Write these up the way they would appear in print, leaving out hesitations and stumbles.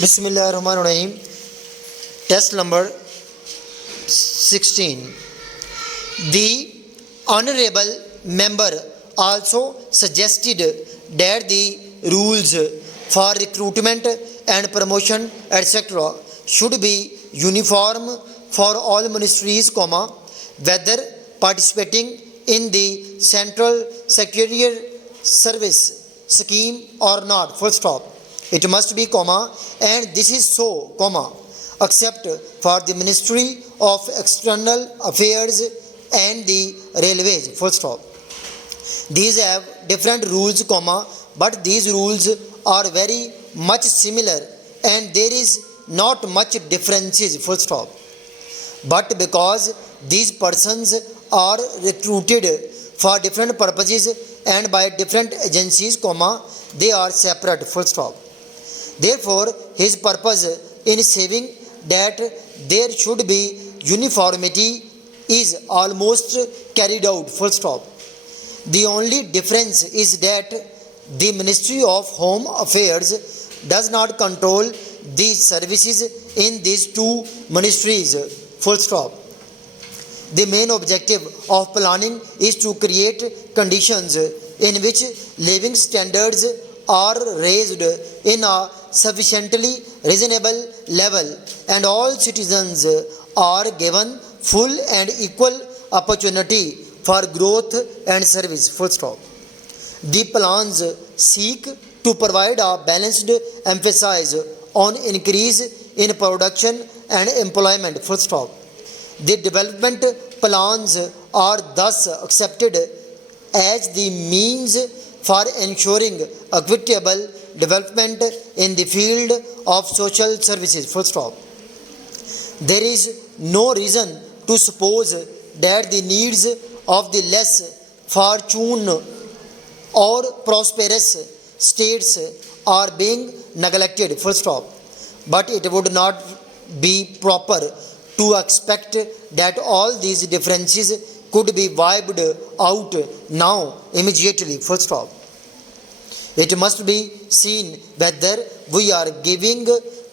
Bismillahirrahmanirrahim. Test number 16. The honorable member also suggested that the rules for recruitment and promotion etc. should be uniform for all ministries, whether participating in the central secretarial service scheme or not. Full stop. It must be, and this is so, except for the Ministry of External Affairs and the Railways. Full stop. These have different rules, but these rules are very much similar and there is not much differences. Full stop. But because these persons are recruited for different purposes and by different agencies, they are separate. Full stop. Therefore, his purpose in saying that there should be uniformity is almost carried out. Full stop. The only difference is that the Ministry of Home Affairs does not control the services in these two ministries. Full stop. The main objective of planning is to create conditions in which living standards are raised in a sufficiently reasonable level and all citizens are given full and equal opportunity for growth and service. Full stop. The plans seek to provide a balanced emphasis on increase in production and employment. Full stop. The development plans are thus accepted as the means for ensuring equitable development in the field of social services. Full stop. There is no reason to suppose that the needs of the less fortunate or prosperous states are being neglected. Full stop. But it would not be proper to expect that all these differences could be wiped out now immediately. Full stop. It must be seen whether we are giving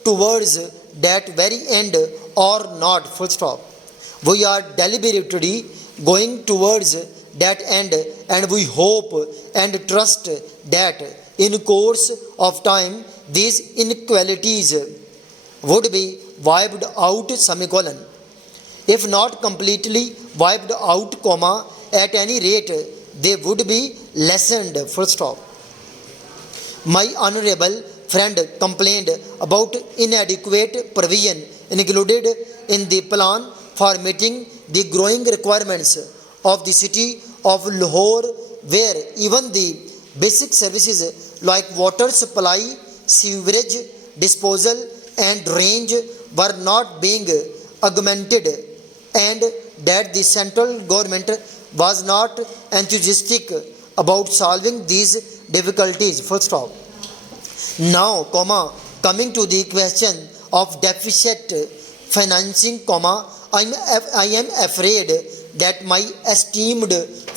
towards that very end or not. Full stop. We are deliberately going towards that end and we hope and trust that in course of time these inequalities would be wiped out, semicolon. If not completely wiped out, at any rate they would be lessened. Full stop. My honorable friend complained about inadequate provision included in the plan for meeting the growing requirements of the city of Lahore, where even the basic services like water supply, sewerage disposal and drainage were not being augmented, and that the central government was not enthusiastic about solving these difficulties. Full stop. Now, coming to the question of deficit financing, I am afraid that my esteemed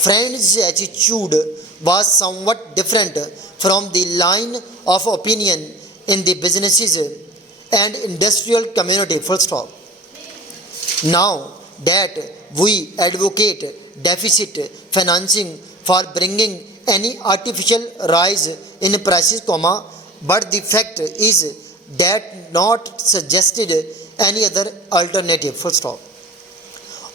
friend's attitude was somewhat different from the line of opinion in the businesses and industrial community. Full stop. Now that we advocate deficit financing for bringing any artificial rise in prices, but the fact is that not suggested any other alternative. Full stop.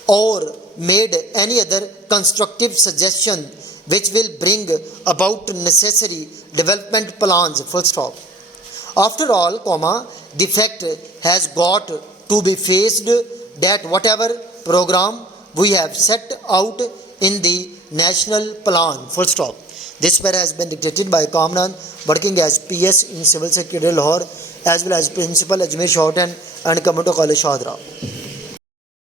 Or made any other constructive suggestion which will bring about necessary development plans. Full stop. After all, the fact has got to be faced that whatever program we have set out in the national plan. Full stop. This paper has been dictated by Kamran, working as PS in Civil Secretary Lahore, as well as Principal Ajmer Shorten and Community College Shahadra.